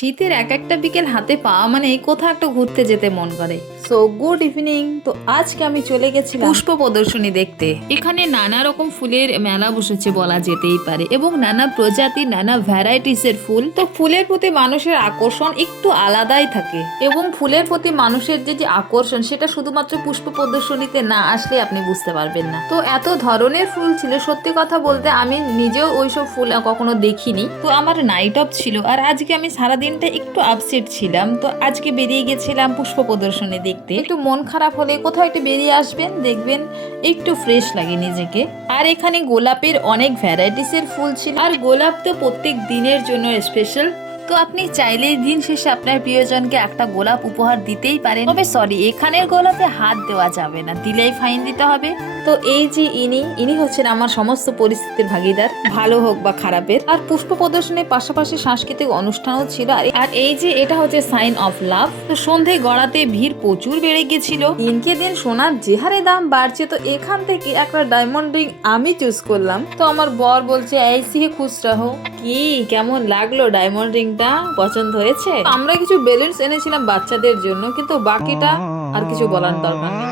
শীতের এক একটা বিকেল হাতে পাওয়া মানে কোথাও একটা ঘুরতে যেতে মন করে। So good evening. তো আজকে আমি চলে গেছিলাম পুষ্প প্রদর্শনী দেখতে। এখানে নানা রকম ফুলের মেলা বসেছে বলা যেতেই পারে, এবং নানা প্রজাতির নানা ভ্যারাইটিস এর ফুল। তো ফুলের প্রতি মানুষের আকর্ষণ একটু আলাদাই থাকে, এবং ফুলের প্রতি মানুষের যে আকর্ষণ সেটা শুধুমাত্র পুষ্প প্রদর্শনীতে না আসলে আপনি বুঝতে পারবেন না। তো এত ধরনের ফুল ছিল, সত্যি কথা বলতে আমি নিজেও ওইসব ফুল কখনো দেখিনি। তো আমার নাইট অফ ছিল, আর আজকে আমি সারাদিনটা একটু আপসেট ছিলাম। তো আজকে বেরিয়ে গেছিলাম পুষ্প প্রদর্শনী দেখতে। একটু মন খারাপ হলে কোথাও একটু বেরিয়ে আসবেন, দেখবেন একটু ফ্রেশ লাগে নিজেকে। আর এখানে গোলাপের অনেক ভ্যারাইটিস এর ফুল ছিল, আর গোলাপ তো প্রত্যেক দিনের জন্য স্পেশাল। তো আপনি চাইলেই দিন শেষে আপনার প্রিয়জনকে একটা গোলাপ উপহার দিতেই পারেন। তবে সরি, এখানের গোলাপে হাত দেওয়া যাবে না, দিলেই ফাইন দিতে হবে। তো এই যে ইনি হচ্ছেন আমার সমস্ত পরিস্থিতির ভাগিদার, ভালো হোক বা খারাপের। আর পুষ্প প্রদর্শনীর পাশাপাশি সাংস্কৃতিক অনুষ্ঠানও ছিল। আর এই যে এটা হচ্ছে সাইন অফ লাভ। তো সন্ধে গড়াতে ভিড় প্রচুর বেড়ে গেছিল। দিনকে দিন সোনার যে হারে দাম বাড়ছে, তো এখান থেকে একটা ডায়মন্ড রিং আমি চুজ করলাম। তো আমার বর বলছে ऐसी ही खुश रहो। কি কেমন লাগলো ডায়মন্ড রিংটা, পছন্দ হয়েছে? আমরা কিছু বেলুনস এনেছিলাম বাচ্চাদের জন্য, কিন্তু বাকিটা আর কিছু বলার দরকার নেই।